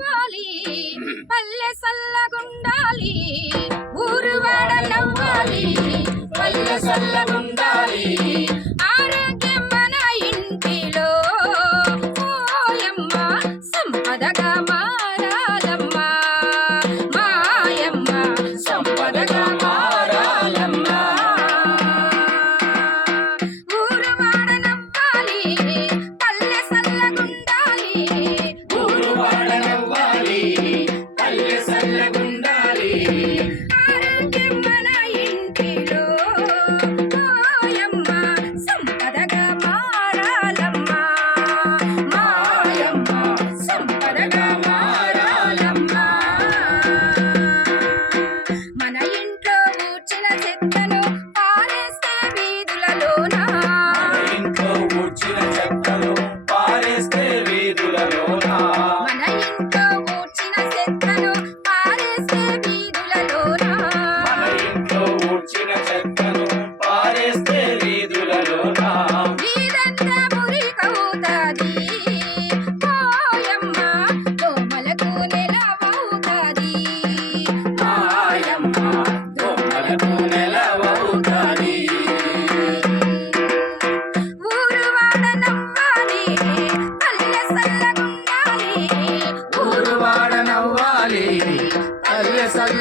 నవ్వాలి పల్లె సల్లగుండాలి.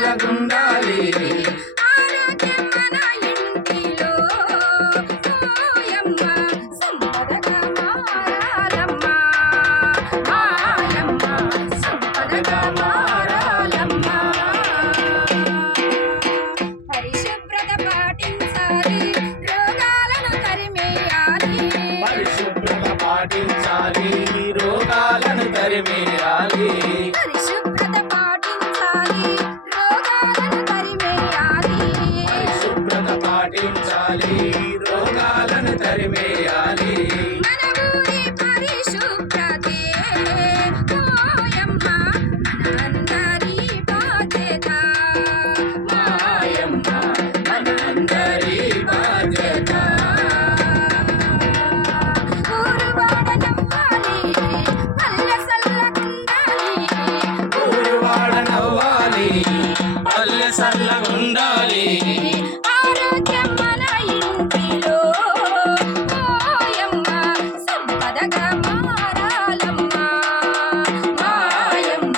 మెలగుండాలి పాటించాలి రోగాలను తరిమేయాలి. చల్లగుండాలి ఆరోగ్యం మన ఇంటిలో ఓయమ్మ సంపదగా మారాలమ్మ. మాయమ్మ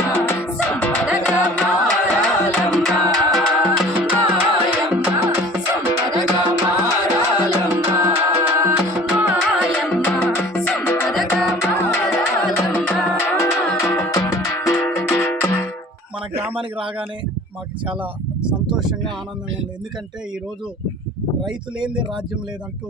సంపదగా మారాలమ్మ. మాయమ్మ సంపదగా మారాలమ్మ. మన గ్రామానికి రాగానే మాకు చాలా సంతోషంగా ఆనందంగా ఉంది. ఎందుకంటే ఈరోజు రైతు లేనిదే రాజ్యం లేదంటూ